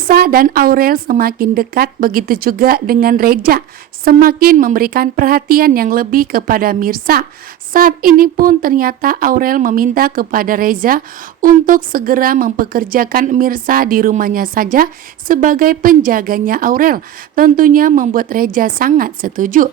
Mirsa dan Aurel semakin dekat, begitu juga dengan Reja, semakin memberikan perhatian yang lebih kepada Mirsa. Saat ini pun ternyata Aurel meminta kepada Reza untuk segera mempekerjakan Mirsa di rumahnya saja sebagai penjaganya Aurel. Tentunya membuat Reza sangat setuju.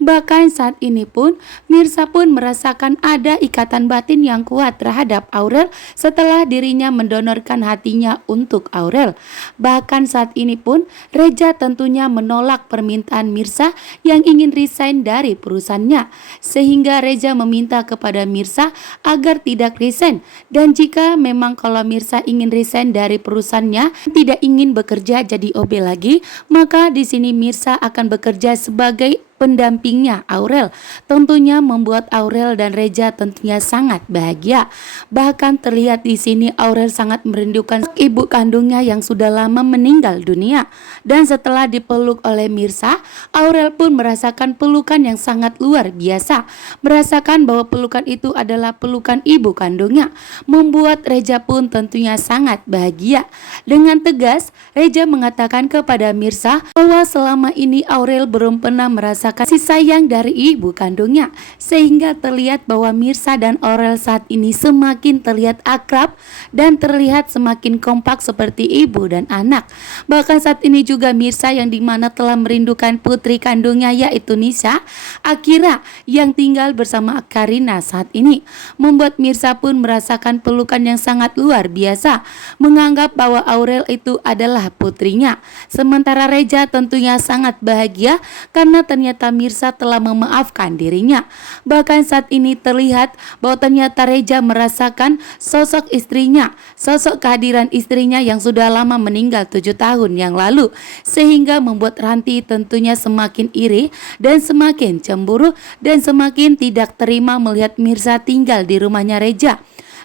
Bahkan saat ini pun Mirsa pun merasakan ada ikatan batin yang kuat terhadap Aurel setelah dirinya mendonorkan hatinya untuk Aurel. Bahkan saat ini pun Reza tentunya menolak permintaan Mirsa yang ingin resign dari perusahaannya, sehingga Reza meminta kepada Mirsa agar tidak resign, dan jika memang kalau Mirsa ingin resign dari perusahaannya, tidak ingin bekerja jadi OB lagi, maka di sini Mirsa akan bekerja sebagai pendampingnya Aurel. Tentunya membuat Aurel dan Reza tentunya sangat bahagia. Bahkan terlihat di sini Aurel sangat merindukan ibu kandungnya yang sudah lama meninggal dunia. Dan setelah dipeluk oleh Mirsa, Aurel pun merasakan pelukan yang sangat luar biasa. Merasakan bahwa pelukan itu adalah pelukan ibu kandungnya. Membuat Reza pun tentunya sangat bahagia. Dengan tegas, Reza mengatakan kepada Mirsa bahwa selama ini Aurel belum pernah merasakan kasih sayang dari ibu kandungnya, sehingga terlihat bahwa Mirsa dan Aurel saat ini semakin terlihat akrab dan terlihat semakin kompak seperti ibu dan anak. Bahkan saat ini juga Mirsa yang dimana telah merindukan putri kandungnya yaitu Nisa, Akira yang tinggal bersama Karina saat ini, membuat Mirsa pun merasakan pelukan yang sangat luar biasa, menganggap bahwa Aurel itu adalah putrinya. Sementara Reza tentunya sangat bahagia karena ternyata Mirsa telah memaafkan dirinya. Bahkan saat ini terlihat bahwa ternyata Reza merasakan sosok istrinya, sosok kehadiran istrinya yang sudah lama meninggal 7 tahun yang lalu, sehingga membuat Ranti tentunya semakin iri dan semakin cemburu dan semakin tidak terima melihat Mirsa tinggal di rumahnya Reza.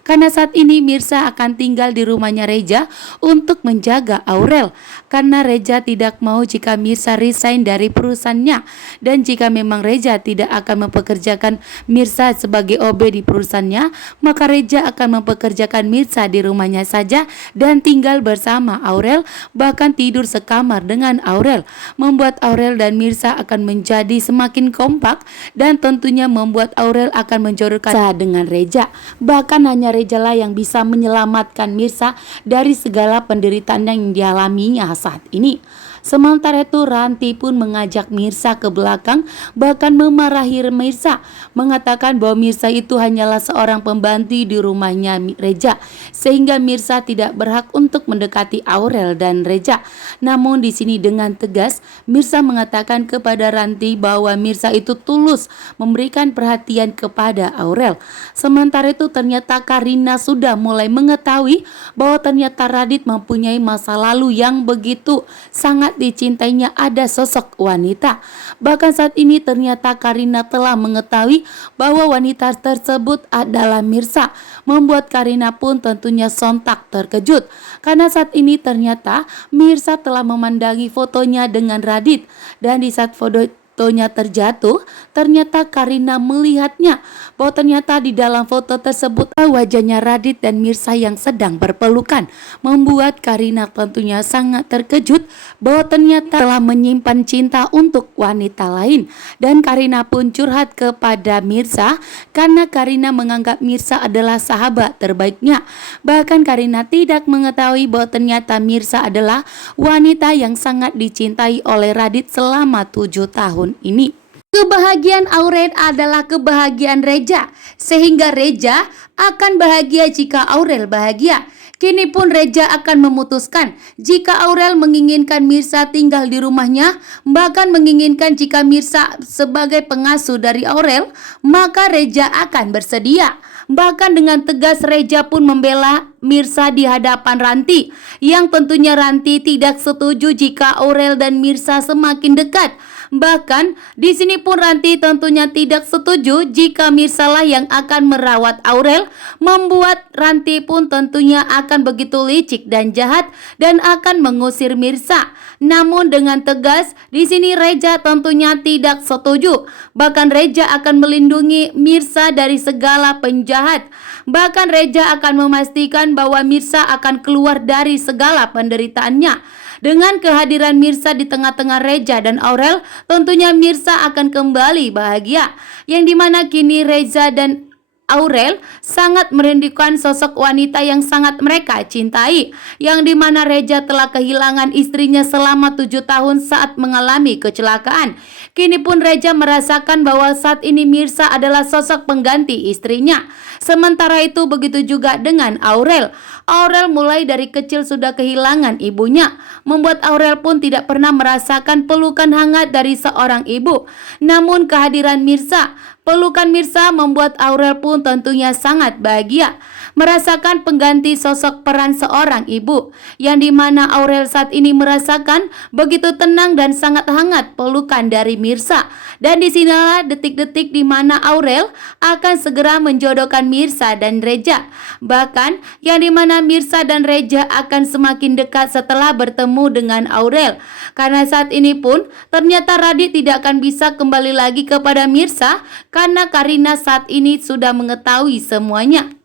Karena saat ini Mirsa akan tinggal di rumahnya Reza untuk menjaga Aurel. Karena Reza tidak mau jika Mirsa resign dari perusahaannya. Dan jika memang Reza tidak akan mempekerjakan Mirsa sebagai OB di perusahaannya, maka Reza akan mempekerjakan Mirsa di rumahnya saja dan tinggal bersama Aurel, bahkan tidur sekamar dengan Aurel. Membuat Aurel dan Mirsa akan menjadi semakin kompak dan tentunya membuat Aurel akan menjodohkan dengan Reza. Bahkan hanya Reza lah yang bisa menyelamatkan Mirsa dari segala penderitaan yang dialaminya saat ini. Sementara itu Ranti pun mengajak Mirsa ke belakang, bahkan memarahi Mirsa, mengatakan bahwa Mirsa itu hanyalah seorang pembantu di rumahnya Reza, sehingga Mirsa tidak berhak untuk mendekati Aurel dan Reza. Namun di sini dengan tegas Mirsa mengatakan kepada Ranti bahwa Mirsa itu tulus memberikan perhatian kepada Aurel. Sementara itu ternyata Karina sudah mulai mengetahui bahwa ternyata Radit mempunyai masa lalu yang begitu sangat dicintainya, ada sosok wanita. Bahkan saat ini ternyata Karina telah mengetahui bahwa wanita tersebut adalah Mirsa, membuat Karina pun tentunya sontak terkejut. Karena saat ini ternyata Mirsa telah memandangi fotonya dengan Radit, dan di saat fotonya terjatuh, ternyata Karina melihatnya bahwa ternyata di dalam foto tersebut wajahnya Radit dan Mirsa yang sedang berpelukan, membuat Karina tentunya sangat terkejut bahwa ternyata telah menyimpan cinta untuk wanita lain. Dan Karina pun curhat kepada Mirsa karena Karina menganggap Mirsa adalah sahabat terbaiknya. Bahkan Karina tidak mengetahui bahwa ternyata Mirsa adalah wanita yang sangat dicintai oleh Radit selama 7 tahun ini. Kebahagiaan Aurel adalah kebahagiaan Reza, sehingga Reza akan bahagia jika Aurel bahagia. Kini pun Reza akan memutuskan jika Aurel menginginkan Mirsa tinggal di rumahnya, bahkan menginginkan jika Mirsa sebagai pengasuh dari Aurel, maka Reza akan bersedia. Bahkan dengan tegas Reza pun membela Mirsa di hadapan Ranti, yang tentunya Ranti tidak setuju jika Aurel dan Mirsa semakin dekat. Bahkan di sini pun Ranti tentunya tidak setuju jika Mirsa lah yang akan merawat Aurel, membuat Ranti pun tentunya akan begitu licik dan jahat dan akan mengusir Mirsa. Namun dengan tegas di sini Reja tentunya tidak setuju. Bahkan Reja akan melindungi Mirsa dari segala penjahat. Bahkan Reja akan memastikan bahwa Mirsa akan keluar dari segala penderitaannya. Dengan kehadiran Mirsa di tengah-tengah Reja dan Aurel, tentunya Mirsa akan kembali bahagia. Yang dimana kini Reza dan Aurel sangat merindukan sosok wanita yang sangat mereka cintai, yang dimana Reja telah kehilangan istrinya selama 7 tahun saat mengalami kecelakaan. Kini pun Reja merasakan bahwa saat ini Mirsa adalah sosok pengganti istrinya. Sementara itu begitu juga dengan Aurel. Aurel mulai dari kecil sudah kehilangan ibunya, membuat Aurel pun tidak pernah merasakan pelukan hangat dari seorang ibu. Namun kehadiran Mirsa, pelukan Mirsa membuat Aurel pun tentunya sangat bahagia, merasakan pengganti sosok peran seorang ibu, yang dimana Aurel saat ini merasakan begitu tenang dan sangat hangat pelukan dari Mirsa. Dan disinilah detik-detik dimana Aurel akan segera menjodohkan Mirsa dan Reja. Bahkan yang dimana Mirsa dan Reja akan semakin dekat setelah bertemu dengan Aurel. Karena saat ini pun ternyata Radit tidak akan bisa kembali lagi kepada Mirsa karena Karina saat ini sudah mengetahui semuanya.